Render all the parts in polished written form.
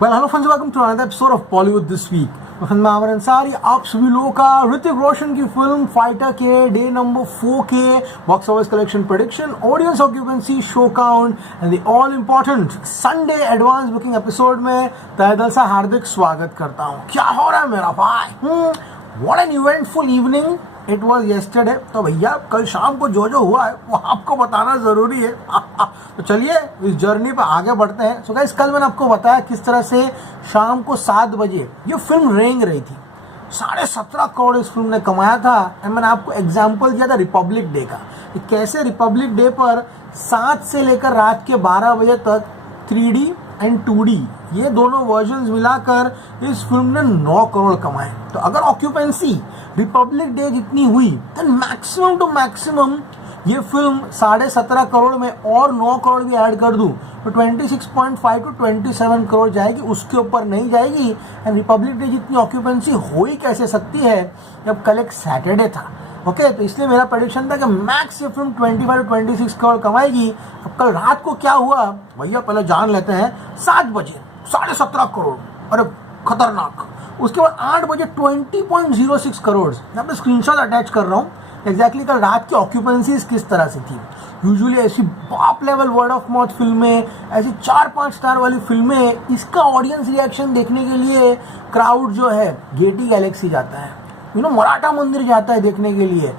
Well, hello friends, welcome to another episode of Bollywood this week. मैं आमिर अंसारी आप सभी लोगों का ऋतिक रोशन की फिल्म फाइटर के डे नंबर 4 के box office collection prediction, audience occupancy, show count and the all important Sunday advance booking episode में तहे दिल से हार्दिक स्वागत करता हूँ। क्या हो रहा है मेरा भाई? What an eventful evening it was yesterday. तो भैया कल शाम को जो हुआ है वो आपको बताना जरूरी है। तो चलिए इस जर्नी पर आगे बढ़ते हैं। सो गाइस, कल मैंने आपको बताया किस तरह से शाम को 7 बजे ये फिल्म रेंग रही थी। 17.5 करोड़ इस फिल्म ने कमाया था। एंड मैंने आपको एग्जाम्पल दिया था रिपब्लिक डे का, कि कैसे रिपब्लिक डे पर 7 से लेकर रात के 12 बजे तक 3D एंड 2D ये दोनों वर्जन्स मिलाकर इस फिल्म ने 9 करोड़ कमाए। तो अगर ऑक्यूपेंसी रिपब्लिक डे जितनी हुई तो मैक्सिमम टू मैक्सिमम ये फिल्म 17.5 करोड़ में और 9 करोड़ भी ऐड कर दूं तो 26.5 टू 27 करोड़ जाएगी, उसके ऊपर नहीं जाएगी। एंड रिपब्लिक डे जितनी ऑक्यूपेंसी हो ही कैसे सकती है जब कल एक सैटरडे था। ओके, तो इसलिए मेरा प्रेडिक्शन था कि मैक्स ये फिल्म 25 टू 26 करोड़ कमाएगी। अब कल रात को क्या हुआ भैया पहले जान लेते हैं। 7 बजे 17.5 करोड़, अरे खतरनाक। उसके बाद 8 बजे 20.06 करोड़। यहाँ पे स्क्रीनशॉट अटैच कर रहा हूँ एग्जैक्टली कल रात की ऑक्यूपेंसीज किस तरह से थी। यूजुअली ऐसी बाप लेवल वर्ड ऑफ माउथ फिल्में, ऐसी 4-5 स्टार वाली फिल्में, इसका ऑडियंस रिएक्शन देखने के लिए क्राउड जो है गेटी गैलेक्सी जाता है, मराठा मंदिर जाता है देखने के लिए,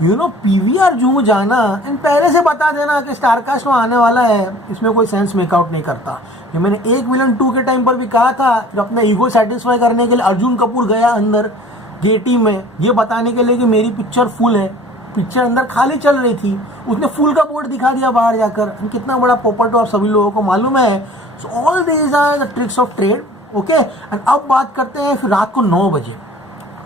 PVR जूहू जाना। एंड पहले से बता देना कि स्टारकास्ट में आने वाला है, इसमें कोई सेंस मेकआउट नहीं करता। ये मैंने 1 विलन 2 के टाइम पर भी कहा था, फिर अपना ईगो सेटिस्फाई करने के लिए अर्जुन कपूर गया अंदर गेटी में ये बताने के लिए कि मेरी पिक्चर फुल है। पिक्चर अंदर खाली चल रही थी, उसने फुल का बोर्ड दिखा दिया बाहर जाकर। कितना बड़ा पोपट आप सभी लोगों को मालूम है। So all these are the tricks of trade. Okay, and अब बात करते हैं फिर रात को 9 बजे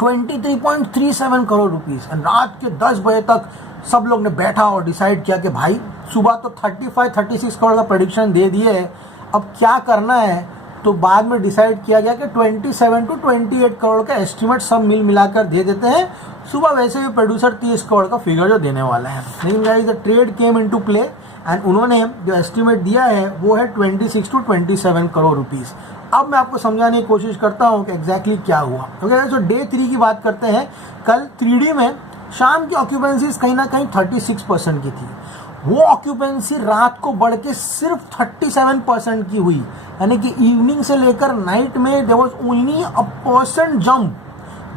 23.37 करोड़ रुपीस। एंड रात के 10 बजे तक सब लोग ने बैठा और डिसाइड किया कि भाई सुबह तो 35-36 करोड़ का प्रेडिक्शन दे दिए, अब क्या करना है। तो बाद में डिसाइड किया गया कि 27 टू 28 करोड़ का एस्टिमेट सब मिलाकर दे देते हैं। सुबह वैसे भी प्रोड्यूसर 30 करोड़ का फिगर जो देने वाला है। लेकिन guys the trade came into play and उन्होंने जो एस्टिमेट दिया है वो है 26 टू 27 करोड़ रुपीस। अब मैं आपको समझाने की कोशिश करता हूँ कि एग्जैक्टली क्या हुआ। ओके, तो डे 3 की बात करते हैं। कल 3D में शाम की ऑक्यूपेंसीज कहीं ना कहीं 36% की थी। वो ऑक्यूपेंसी रात को बढ़ के सिर्फ 37% की हुई, यानी कि इवनिंग से लेकर नाइट में there was only a % jump.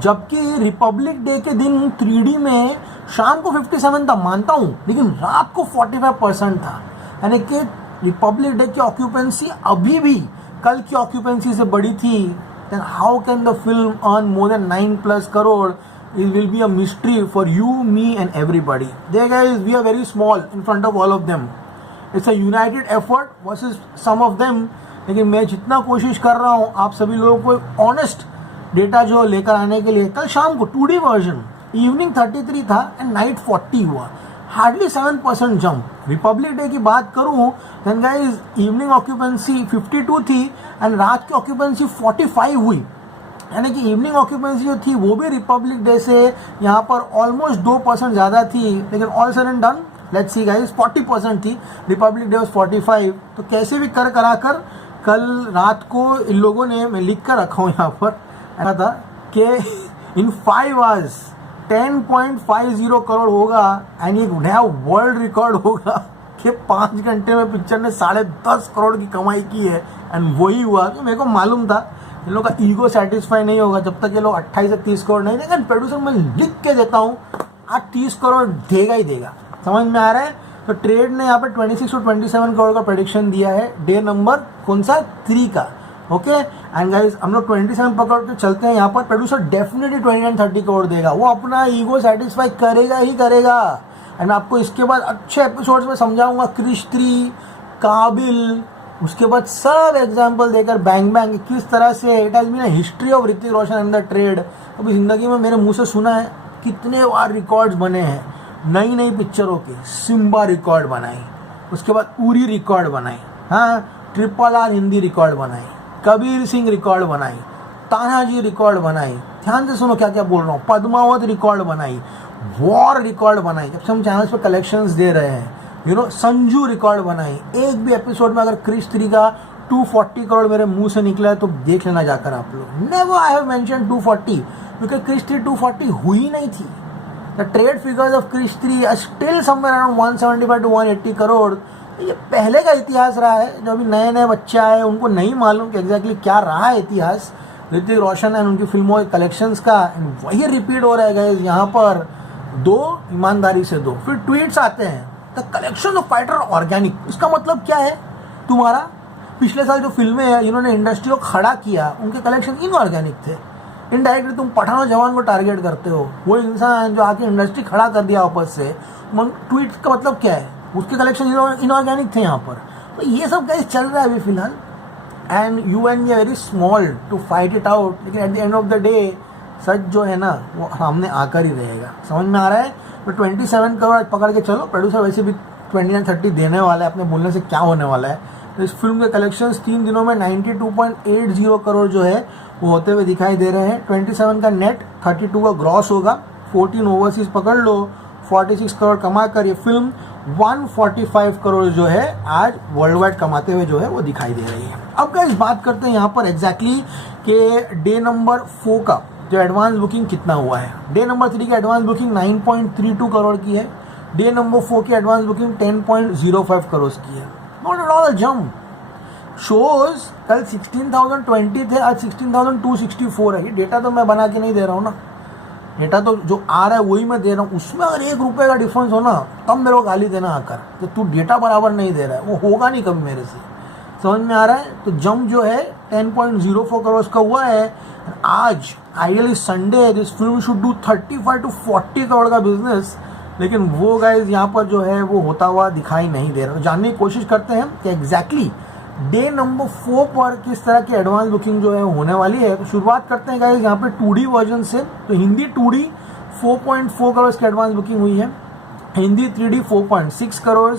जबकि रिपब्लिक डे के दिन 3D में शाम को 57 था, मानता हूं, लेकिन रात को 45% था। यानी कि रिपब्लिक डे की ऑक्यूपेंसी अभी भी कल की ऑक्यूपेंसी से बड़ी थी। Then how can the film earn more than 9+ crore? It will be a mystery for you, me and everybody. There guys, we are very small in front of all of them. It's a united effort versus some of them. लेकिन मैं जितना कोशिश कर रहा हूँ आप सभी लोगों को ऑनेस्ट डेटा जो लेकर आने के लिए, कल शाम को 2D वर्जन इवनिंग 33 था एंड नाइट 40 हुआ, हार्डली 7% जंप। रिपब्लिक डे की बात करूँ देन गाइस इवनिंग ऑक्यूपेंसी 52 थी एंड रात की ऑक्यूपेंसी 45 हुई। यानी कि इवनिंग ऑक्यूपेंसी जो थी वो भी रिपब्लिक डे से यहाँ पर ऑलमोस्ट 2% ज़्यादा थी। लेकिन all said and done let's see guys 40% थी, रिपब्लिक डे वाज 45। तो कैसे भी कराकर कल रात को इन लोगों ने, मैं लिख कर रखा हूँ यहाँ पर, ऐसा था कि इन 5 आवर्स 10.50 करोड़ होगा एंड एक नया वर्ल्ड रिकॉर्ड होगा कि 5 घंटे में पिक्चर ने 10.5 करोड़ की कमाई की है। एंड वही हुआ कि मेरे को मालूम था इन लोग का ईगो सेटिस्फाई नहीं होगा जब तक ये लोग 28 से 30 करोड़ नहीं देंगे। प्रोड्यूसर मैं लिख के देता हूँ आज 30 करोड़ देगा ही देगा। समझ में आ रहा है? तो ट्रेड ने यहाँ पे 26 टू 27 करोड़ का प्रेडिक्शन दिया है डे नंबर कौन सा 3 का। ओके, एंड गाइस हम लोग 27 पकड़ के चलते हैं। यहाँ पर प्रोड्यूसर डेफिनेटली 29-30 करोड़ देगा, वो अपना ईगो सेटिस्फाई करेगा ही करेगा। एंड मैं आपको इसके बाद अच्छे एपिसोड्स में समझाऊंगा क्रिश 3, काबिल, उसके बाद सब एग्जाम्पल देकर बैंग बैंग किस तरह से it has been history of Hrithik Roshan and the trade. अभी जिंदगी में मेरे मुंह से सुना है कितने बार रिकॉर्ड्स बने हैं नई नई पिक्चरों के। सिम्बा रिकॉर्ड बनाई, उसके बाद उरी रिकॉर्ड बनाई, हाँ RRR हिंदी रिकॉर्ड बनाई, कबीर सिंह रिकॉर्ड बनाई, तानाजी रिकॉर्ड बनाई, ध्यान से सुनो क्या क्या बोल रहा हूँ, पद्मावत रिकॉर्ड बनाई, वॉर रिकॉर्ड बनाई। जब से हम चैनल्स पे कलेक्शंस दे रहे हैं, संजू रिकॉर्ड बनाई। एक भी एपिसोड में अगर क्रिश 3 का 240 करोड़ मेरे मुंह से निकला है तो देख लेना जाकर आप लोग। नेवर आई हैव मेंशन 240 क्योंकि क्रिश 3 240 हुई नहीं थी। The trade figures of Krrish 3 are still somewhere around 175 to 180 crore. ये पहले का इतिहास रहा है। जो अभी नए नए बच्चे आए उनको नहीं मालूम कि एग्जैक्टली क्या रहा है इतिहास ऋतिक रोशन एंड उनकी फिल्मों के कलेक्शंस का। वही रिपीट हो रहा है गाइस यहाँ पर। दो ईमानदारी से दो। फिर ट्वीट्स आते हैं the collection of fighter organic. इसका मतलब क्या है तुम्हारा? पिछले साल जो फिल्में हैं इन्होंने इंडस्ट्री को खड़ा किया उनके कलेक्शन इनऑर्गेनिक थे। इनडायरेक्टली तुम पठान और जवान को टारगेट करते हो। वो इंसान जो आके इंडस्ट्री खड़ा कर दिया वापस से, ट्वीट का मतलब क्या है? उसके कलेक्शन इनऑर्गेनिक थे यहाँ पर। तो ये सब गाइस चल रहा है अभी फिलहाल and you and me very small to fight it out. लेकिन at the end of the day सच जो है ना वो सामने आकर ही रहेगा। समझ में आ रहा है? तो 27 करोड़ पकड़ के चलो। प्रोड्यूसर वैसे भी 29-30 देने वाला है। अपने बोलने से क्या होने वाला है? तो इस फिल्म के कलेक्शंस 3 दिनों में 92.80 करोड़ जो है वो होते हुए दिखाई दे रहे हैं। 27 का नेट, 32 का ग्रॉस होगा, 14 ओवरसीज पकड़ लो। 46 करोड़ कमा कर ये फिल्म 145 करोड़ जो है आज वर्ल्ड वाइड कमाते हुए जो है वो दिखाई दे रही है। अब गाइस बात करते हैं यहाँ पर एग्जैक्टली कि डे नंबर 4 का जो एडवांस बुकिंग कितना हुआ है। डे नंबर 3 की एडवांस बुकिंग 9.32 करोड़ की है। डे नंबर 4 की एडवांस बुकिंग 10.05 करोड़ की है। Not at all a jump. Shows कल 16,020 थे, आज 16,264 है। ये डेटा तो मैं बना के नहीं दे रहा हूँ ना, डेटा तो जो आ रहा है वही मैं दे रहा हूँ। उसमें अगर ₹1 का डिफरेंस हो ना तब मेरे को गाली देना आकर कि तू डेटा बराबर नहीं दे रहा है। वो होगा नहीं कभी मेरे से। समझ में आ रहा है? तो जंप जो है 10.04 करोड़ का हुआ है। आज ideally Sunday this film should do 35 to 40 crore का बिजनेस, लेकिन वो गाइज यहाँ पर जो है वो होता हुआ दिखाई नहीं दे रहा। तो जानने की कोशिश करते हैं कि एग्जैक्टली डे नंबर 4 पर किस तरह की एडवांस बुकिंग जो है होने वाली है। तो शुरुआत करते हैं गाइज यहाँ पे 2D वर्जन से। तो हिंदी 2D 4.4 करोड़ की एडवांस बुकिंग हुई है। Hindi 3D 4.6 crore.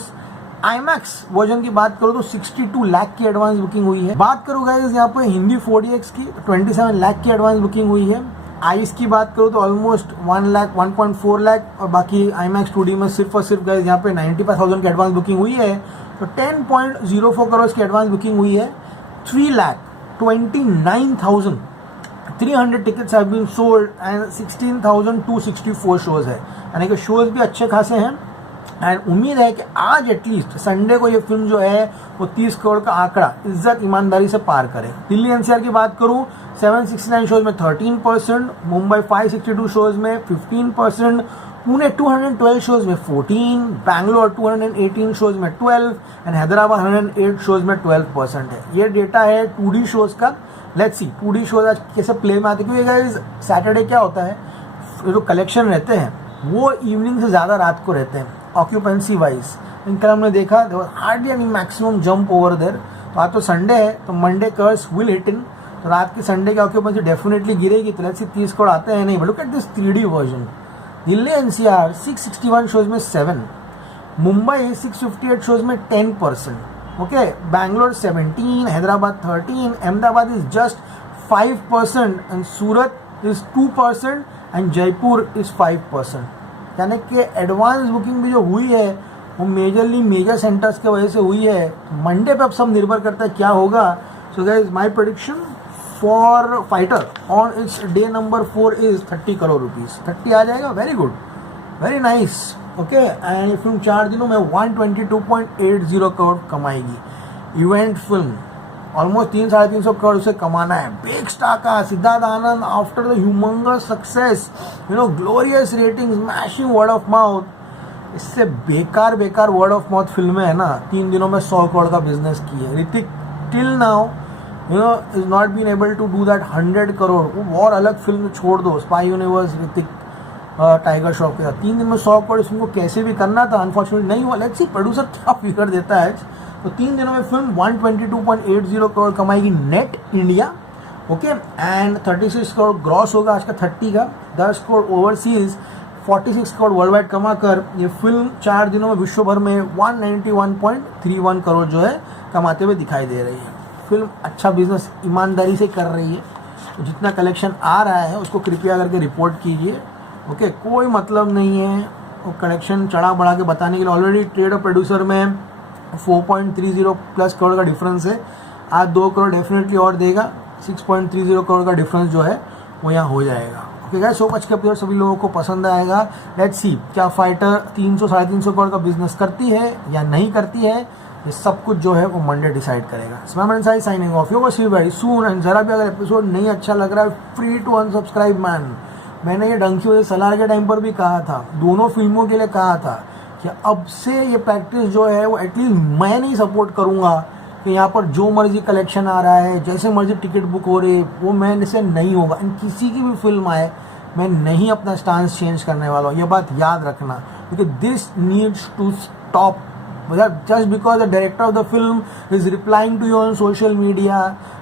IMAX version की बात करो तो 62 लाख की एडवांस बुकिंग हुई है। बात करो गाइज यहाँ पे हिंदी 4DX की तो 27 लाख की एडवांस बुकिंग हुई है। आइस की बात करो तो ऑलमोस्ट 1 लाख 1.4 लाख और बाकी IMAX 2D में सिर्फ और सिर्फ गाइज यहाँ पे 95,000 की एडवांस बुकिंग हुई है। तो 10.04 करोड़ की एडवांस बुकिंग हुई है। 3,29,300 tickets have been sold and 16,264 shows है। यानी कि शोज भी अच्छे खासे हैं एंड उम्मीद है कि आज एटलीस्ट संडे को ये फिल्म जो है वो 30 करोड़ का आंकड़ा इज्जत ईमानदारी से पार करे। दिल्ली NCR की बात करूं 769 शोज में 13%, मुंबई 562 शोज में 15%, पुणे 212 शोज में 14, बैंगलोर 218 शोज में 12 एंड हैदराबाद 108 शोज में 12% है। ये डेटा है 2D शोज का। लेट्स सी 2D शोज आज कैसे प्ले में आते हैं, क्योंकि गाइस सैटरडे क्या होता है जो कलेक्शन रहते हैं वो इवनिंग से ज़्यादा रात को रहते हैं ऑक्यूपेंसी वाइज। इनका हमने देखा hardly any maximum jump over there. तो आज तो संडे है तो Monday curse will hit in. तो रात की संडे की ऑक्यूपेंसी डेफिनेटली गिरेगी। तो लेट्स सी 30 करोड़ आते हैं नहीं। But look at this 3D version. Delhi NCR 661 shows में 7, मुंबई 658 शोज में 10%, okay, Bangalore 17, Hyderabad 13, Ahmedabad is just 5% and Surat is 2% and Jaipur is 5%। यानी कि एडवांस बुकिंग भी जो हुई है वो मेजरली मेजर सेंटर्स के वजह से हुई है। मंडे पे अब सब निर्भर करता है क्या होगा। So guys my prediction for fighter on its day number 4 is 30 crore rupees. 30 आ जाएगा, very good, very nice, okay. And ये फिल्म 4 दिनों में 122.80 करोड़ कमाएगी। इवेंट फिल्म ऑलमोस्ट 300-350 करोड़ उसे कमाना है। बिग स्टार का Siddharth Anand after the humongous success, glorious rating, smashing word of mouth. इससे बेकार वर्ड ऑफ माउथ फिल्में है ना 3 दिनों में 100 करोड़ का बिजनेस की है। Hrithik till now is not been able to do that 100 crore. वो और अलग फिल्म छोड़ दो, स्पाई यूनिवर्स, ऋतिक टाइगर श्रॉफ के साथ 3 दिन में 100 करोड़ इस फिल्म को कैसे भी करना था, अनफॉर्चुनेटली नहीं हुआ। लेट्स सी प्रोड्यूसर क्या फिगर देता है। तो 3 दिनों में फिल्म 122.80 करोड़ कमाएगी net India, okay. And 36 crore gross होगा आज का 30 का, 10 crore overseas, 46 crore worldwide कमा कर ये फिल्म 4 दिनों में विश्व भर में 191.31 करोड़ जो है कमाते हुए दिखाई दे रही है। फिल्म अच्छा बिजनेस ईमानदारी से कर रही है। तो जितना कलेक्शन आ रहा है उसको कृपया करके रिपोर्ट कीजिए, ओके। कोई मतलब नहीं है वो कलेक्शन चढ़ा बढ़ा के बताने के लिए। ऑलरेडी ट्रेड और प्रोड्यूसर में 4.30 प्लस करोड़ का डिफरेंस है। आज 2 करोड़ डेफिनेटली और देगा, 6.30 करोड़ का डिफरेंस जो है वो यहाँ हो जाएगा। ओके गाइस, सो मच के एपिसोड सभी लोगों को पसंद आएगा। लेट्स सी क्या फाइटर 300 साढ़े 300 करोड़ का बिजनेस करती है या नहीं करती है, ये सब कुछ जो है वो मंडे डिसाइड करेगा। स्मैम signing off, you will see very soon. And जरा भी अगर एपिसोड नहीं अच्छा लग रहा है, फ्री टू अनसब्सक्राइब मैन। मैंने ये डंकी वाली सलार के टाइम पर भी कहा था, दोनों फिल्मों के लिए कहा था कि अब से ये प्रैक्टिस जो है वो एटलीस्ट मैं नहीं सपोर्ट करूँगा कि यहाँ पर जो मर्जी कलेक्शन आ रहा है, जैसे मर्जी टिकट बुक हो रही है, वो मैंने से नहीं होगा। एंड किसी की भी फिल्म आए, मैं नहीं अपना स्टांस चेंज करने वाला हूँ, ये बात याद रखना, क्योंकि this needs to stop. Just because the director of the film is replying to you on social media,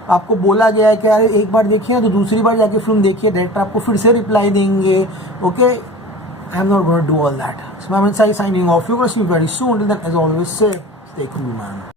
आपको बोला गया है कि अरे एक बार देखिए तो दूसरी बार जाके फिल्म देखिए, डायरेक्टर आपको फिर से रिप्लाई देंगे। Okay, I am not going to do all that. स्मैम signing off, you will see very soon. Till then, as always say, stay cool man.